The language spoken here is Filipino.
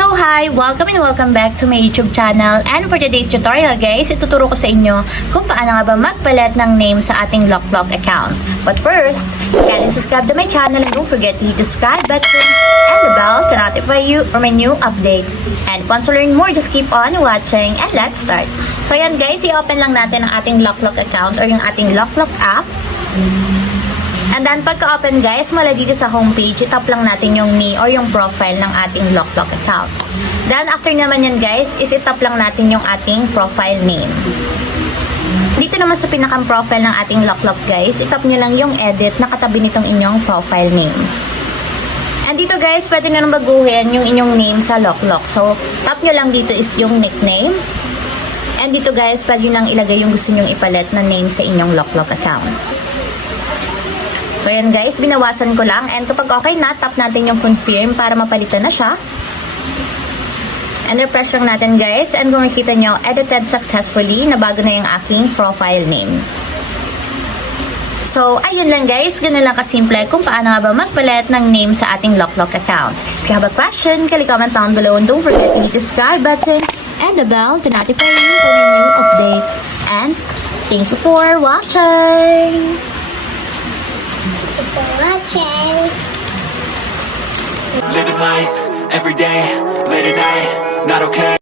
So hi! Welcome and welcome back to my YouTube channel. And for today's tutorial guys, ituturo ko sa inyo kung paano nga ba magpalit ng name sa ating LokLok account. But first, kindly subscribe to my channel and don't forget to hit the subscribe button and the bell to notify you for my new updates. And if you want to learn more, just keep on watching and let's start. So ayan guys, i-open lang natin ang ating LokLok account or yung ating LokLok app. And then, pagka-open guys, mula dito sa homepage, itap lang natin yung me or yung profile ng ating LokLok account. Then, after naman yan guys, is itap lang natin yung ating profile name. Dito naman sa pinakang profile ng ating LokLok guys, itap nyo lang yung edit na katabi nitong inyong profile name. And dito guys, pwede nyo nang baguhin yung inyong name sa LokLok. So, tap nyo lang dito is yung nickname. And dito guys, pwede nang ilagay yung gusto nyong ipalit na name sa inyong LokLok account. So, ayan guys, binawasan ko lang. And kapag okay na, tap natin yung confirm para mapalitan na siya. And refresh lang natin guys. And kung makikita nyo, edited successfully, nabago na yung aking profile name. So, ayun lang guys. Ganun lang kasimple kung paano nga ba magpalit ng name sa ating LokLok account. If you have a question, comment down below and don't forget to hit the subscribe button and the bell to notify you for my new updates. And thank you for watching! For watching. Living life, every day, late at night, not okay.